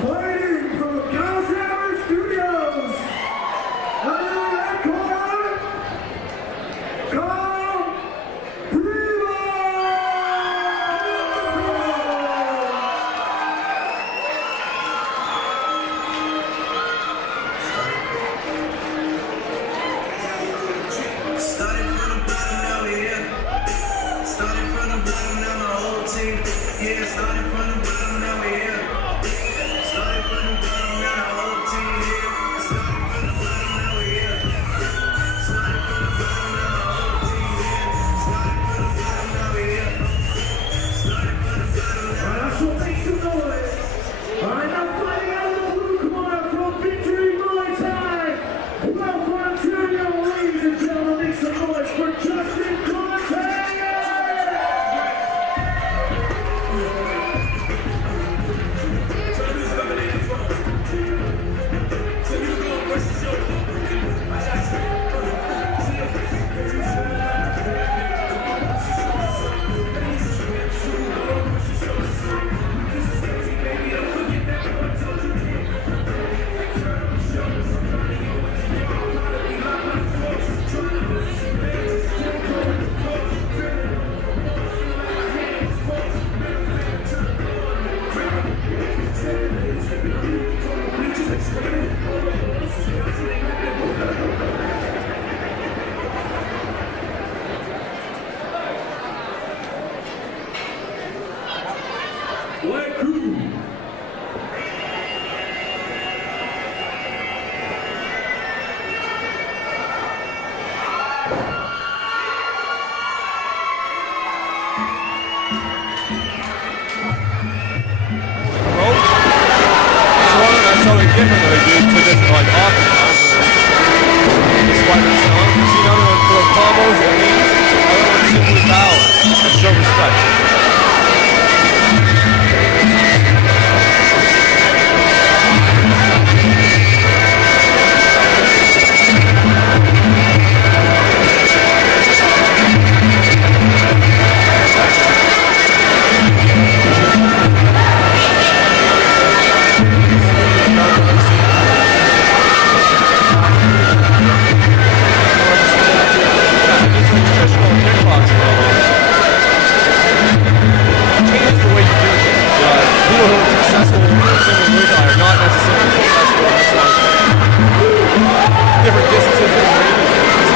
Fighting from the Kalsamrit Studios, under the red corner, Kyle Primeau! Started from the bottom, now we're here. Started from the bottom, now my whole team. Yeah, started from the bottom, now we're here. Started from the bottom, now the whole team here. Started from the bottom, now we're here. Started from the bottom, now my whole team here. Started from the bottom, now we're here. Started from the bottom, now. Alright, so make some noise. Alright, now fighting out of the blue corner from Victory Muay Thai. Welcome to you, ladies and gentlemen. Make some noise for Justin Conte! White crew. That's something different than they do traditional, like offense. This fighter's strong. You've seen other ones throw combos and knees. Other ones simply power and show respect. Different distances, different ranges.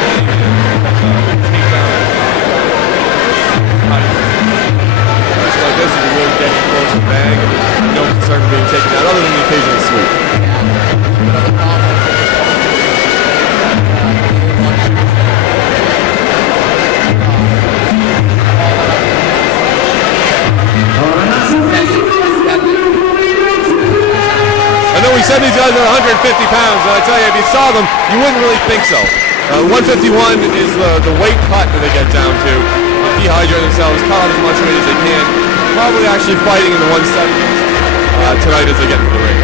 Like this, you can really get close and bang, and no concern being taken out, other than the occasional sweep. I know we said these guys are 150 pounds, and I tell you, if you saw them, you wouldn't really think so. 151 is the weight cut that they get down to. They dehydrate themselves, cut out as much weight as they can. Probably actually fighting in the 170s tonight as they get into the ring.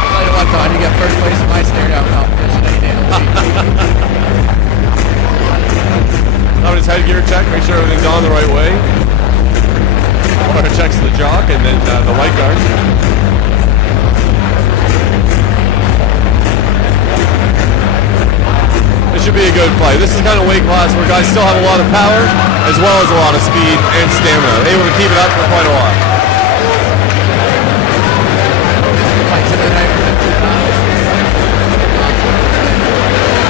I'll tell you what, Todd, you got first place in my stereo competition any day of the week. Having his headgear check, make sure everything's on the right way. Water checks the jock and then the light guard. It should be a good fight. This is the kind of weight class where guys still have a lot of power as well as a lot of speed and stamina. They're able to keep it up for quite a while. Fight tonight.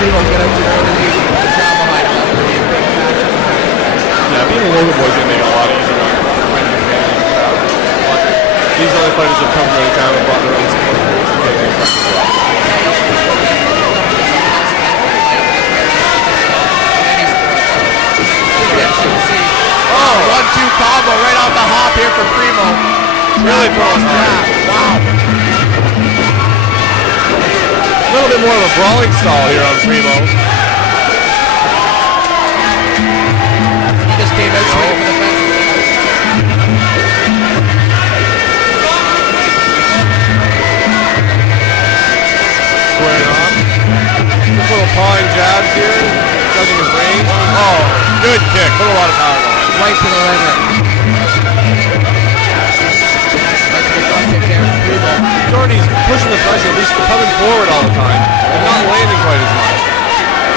People get up to the travel height. Yeah, being a local boy is going to make it a lot easier. But these other fighters have come from town and brought their own support. Oh, 1-2 combo right off the hop here for Primeau. Really throwing hard. Wow. A little bit more of a brawling style here on Primeau. He just came out swinging for the fences. Squaring off. Just little pawing jabs here. judging his range. Oh, good kick. Put a lot of power behind it. Right to the liver. Nice big front kick there from Primeau. Doherty's pushing the pressure, at least coming forward all the time, and not landing quite as much.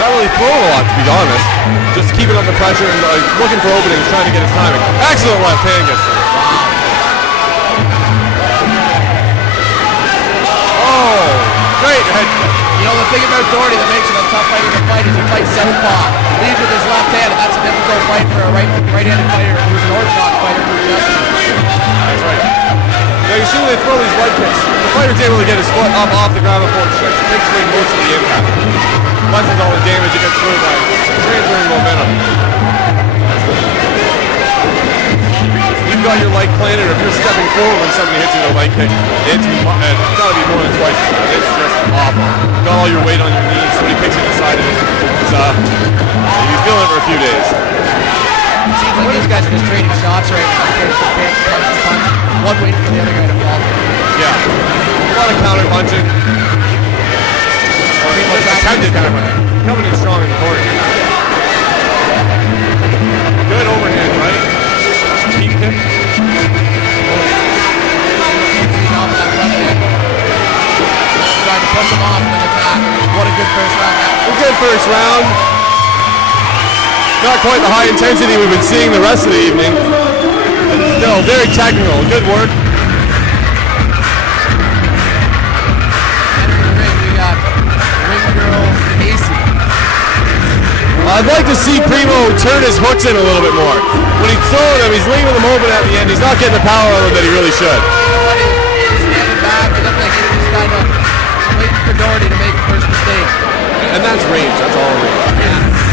Not really throwing a lot, to be honest. Just keeping up the pressure and looking for openings, trying to get his timing. Excellent left hand gets through. Oh, great head kick. You know, the thing about Doherty that makes him a tough fighter to fight is he fights southpaw. Leads with his left hand, and that's a difficult fight for a right-handed fighter who's an orthodox fighter who's adjusted. That's right. Now you see when they throw these leg kicks, the fighter's able to get his foot up off the ground before it strikes. It takes away most of the impact. Lessens all the damage it gets through by transferring momentum. You've got your leg planted, or if you're stepping forward when somebody hits you with a leg kick, it's got to be more than twice as hard. It's just awful. Got all your weight on your knees, somebody kicks you in the side of it. You'll be feeling it for a few days. It seems like these guys are just trading shots right now. Punch to punch. One waiting for the other guy to fall. Yeah. A lot of counter punching. Coming in strong in the corner. Good overhand, right? Deep kick. Trying to push him off and then attack. What a good first round. A good first round. Not quite the high intensity we've been seeing the rest of the evening. But still, very technical. Good work. I'd like to see Primeau turn his hooks in a little bit more. When he's throwing them, he's leaving them open at the end. He's not getting the power on them that he really should. He's standing back. It looked like he was just kind of waiting for Doherty to make the first mistake. And that's range. That's all range.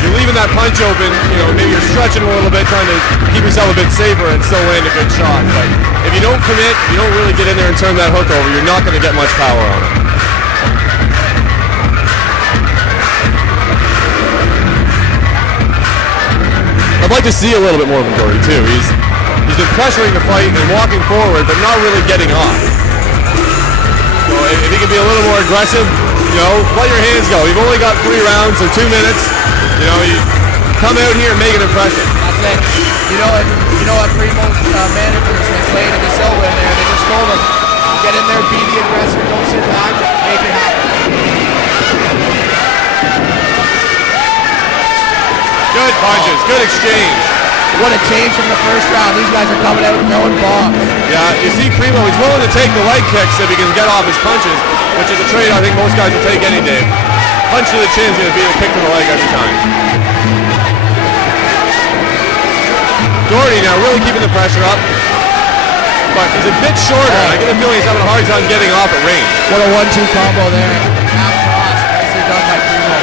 You're leaving that punch open. You know, maybe you're stretching a little bit, trying to keep yourself a bit safer and still land a good shot. But if you don't commit, you don't really get in there and turn that hook over, you're not going to get much power on it. I'd like to see a little bit more from Doherty too. He's been pressuring the fight and walking forward, but not really getting off. So if he can be a little more aggressive, you know, let your hands go. You've only got 3 rounds, so 2 minutes. You know, you come out here and make an impression. That's it. You know what Primeau's managers, McLean and Silva in there, they just told him, get in there, be the aggressor, don't sit back, make it happen. Good punches, good exchange. What a change from the first round. These guys are coming out throwing bombs. Yeah, you see Primeau, he's willing to take the leg kicks if he can get off his punches, which is a trade I think most guys will take any day. Punch to the chin is going to be a kick to the leg every time. Doherty now really keeping the pressure up, but he's a bit shorter. I get the feeling he's having a hard time getting off at range. What a 1-2 combo there. Half cross. Nicely done by Primeau.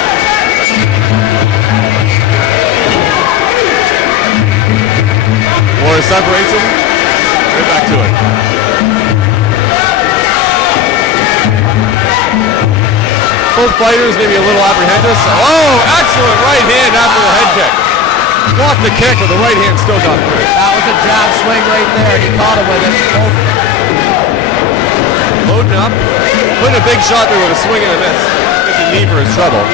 Or separates him. Right back to it. Both fighters maybe a little apprehensive. Oh, excellent right hand after the head kick. Blocked the kick, but the right hand still got through. That was a jab swing right there. He caught him with it. Loading up. Putting a big shot there with a swing and a miss. Gets a knee for his trouble.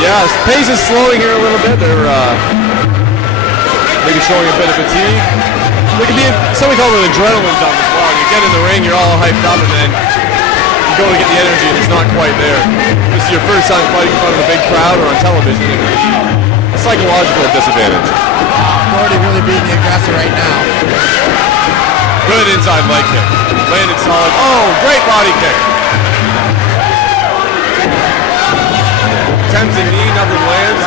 Yeah, pace is slowing here a little bit. They're maybe showing a bit of fatigue. There could be something called an adrenaline dump as well. You get in the ring, you're all hyped up, and then you go to get the energy, and it's not quite there. This is your first time fighting in front of a big crowd or on television. A psychological disadvantage. Doherty really being the aggressor right now. Good inside leg kick. Landed solid. Oh, great body kick. Attempts a knee, nothing lands.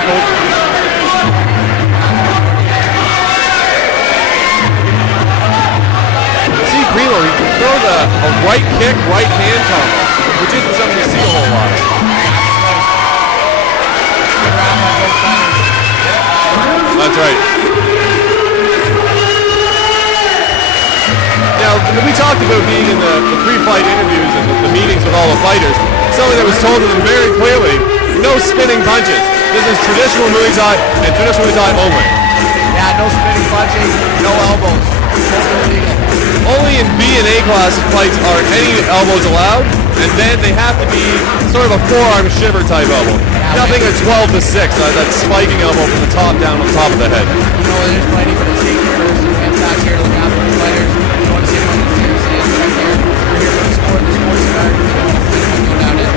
See Primeau, he throws a right kick, right hand combo, which isn't something you see a whole lot. That's right. Now, we talked about being in the pre-fight interviews and the meetings with all the fighters. Something that was told to them very clearly. No spinning punches. This is traditional Muay Thai and traditional Muay Thai only. Yeah, no spinning punching, no elbows. Totally illegal. Only in B and A MMA class fights are any elbows allowed, and then they have to be sort of a forearm shiver type elbow. Nothing a 12 to 6, that spiking elbow from the top down on top of the head. You know, there's plenty for the safety first. Hands back here to look after the fighters. You want to see anyone seriously is right there. We're here for the sport. The sport's an art. Go down it.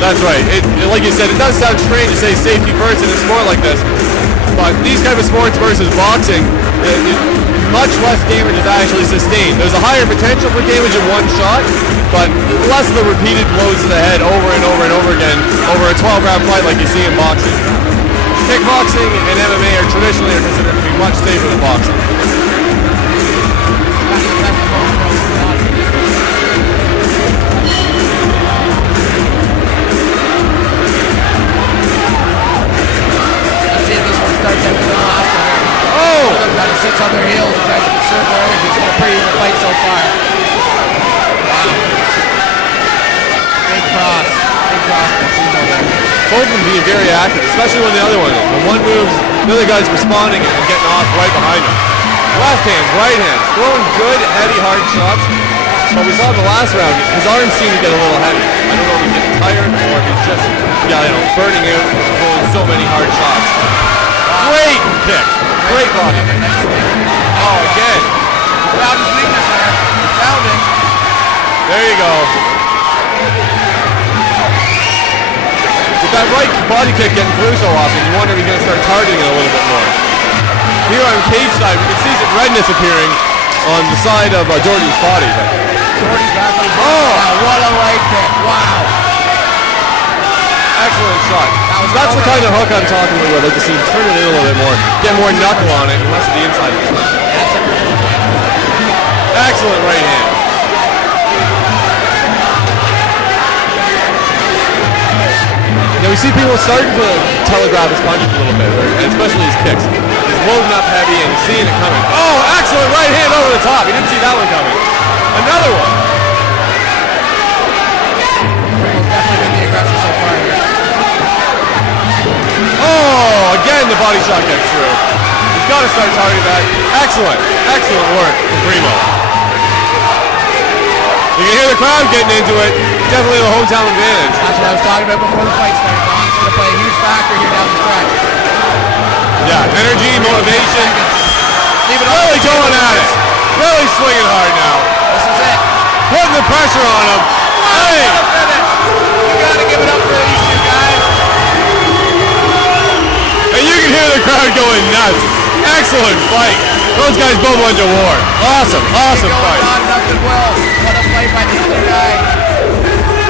That's right. Like you said, it does sound strange to say safety first in a sport like this, but these kind of sports versus boxing, much less damage is actually sustained. There's a higher potential for damage in one shot, but less of the repeated blows to the head over and over and over again over a 12-round fight like you see in boxing. Kickboxing and MMA are traditionally considered to be much safer than boxing. Let's see if this one starts after the last one. Oh! Kind of sits on their heels and tries to circle areas. It's been a pretty even fight so far. Wow. Big cross. Big cross from Primeau there. Both of them being very active, especially when the other one is. When one moves, the other guy's responding and getting off right behind him. Left hands, right hands, throwing good, heavy, hard shots. But we saw in the last round, his arms seem to get a little heavy. I don't know if he's getting tired or if he's just, burning out from throwing so many hard shots. Great kick. Great body. Oh, again. Found his weakness there. Found it. There you go. With that right body kick getting through so often, you wonder if he's going to start targeting it a little bit more. Here on cage side, we can see some redness appearing on the side of Jordy's body. Jordy's back on his Oh! What a leg kick. Wow. Excellent shot. That's the kind of hook I'm talking about. I'd like to see him turn it in a little bit more, get more knuckle on it, and less of the inside of his mouth. Excellent right hand. Now we see people starting to telegraph his punches a little bit, and especially his kicks. He's loading up heavy and he's seeing it coming. Oh, excellent right hand over the top. He didn't see that one coming. Another one. Primeau's definitely been the aggressor so far here. Oh, again the body shot gets through. He's got to start targeting that. Excellent, excellent work from Primeau. You can hear the crowd getting into it. Definitely the hometown advantage. That's what I was talking about before the fight started. It's going to play a huge factor here down the stretch. Yeah, energy, motivation. Leave it Really going at it. Really swinging hard now. This is it. Putting the pressure on him. Hey! You got to give it up for these two guys. And you can hear the crowd going nuts. Excellent fight. Those guys both went to war. Awesome, awesome fight. Nothing well. What a fight by the other guy.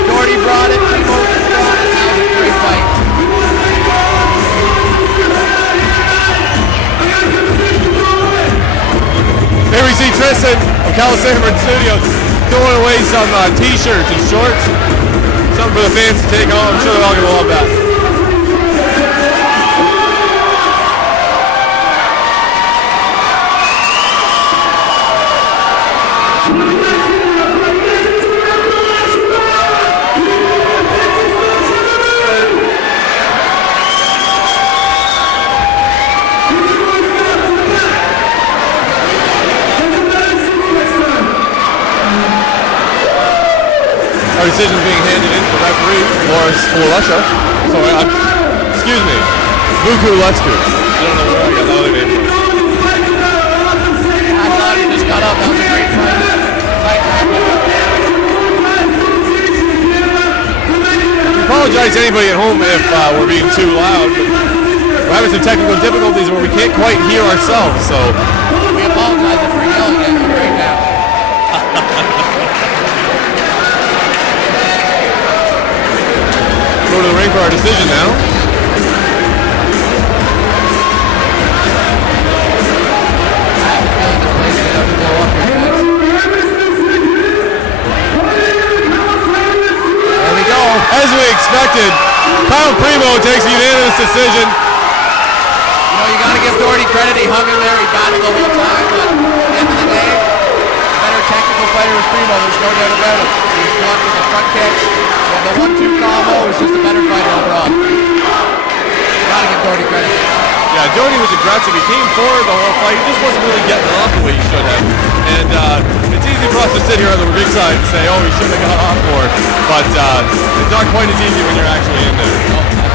Jordy brought it. Primeau brought it. That was a great fight. Here we see Tristan of Kalsamrit Studios throwing away some t-shirts and shorts. Something for the fans to take home. I'm sure they're all going to love that. Our decision is being handed in to the referee, Boris Kulesha. Sorry, excuse me, Vuku Letsku. I don't know where I got the other name from. I thought he just got up. That was a great fight. We apologize to anybody at home if we're being too loud. We're having some technical difficulties where we can't quite hear ourselves, so. We apologize if we're yelling at you right now. Go to the ring for our decision now. There we go. As we expected, Kyle Primeau takes a unanimous decision. You know, you got to give Jordy credit. He hung in there. He battled the whole time. But at the end of the day, the better technical fighter was Primeau. There's no doubt about it. He was blocking the front kicks. And the 1-2 combo was just a better fighter overall. You got to give Jordy credit. Yeah, Jordy was aggressive. He came forward the whole fight. He just wasn't really getting off the way he should have. And it's easy for us to say sit here on the big side and say, oh, he shouldn't have got off more. But it's not quite as easy when you're actually in there.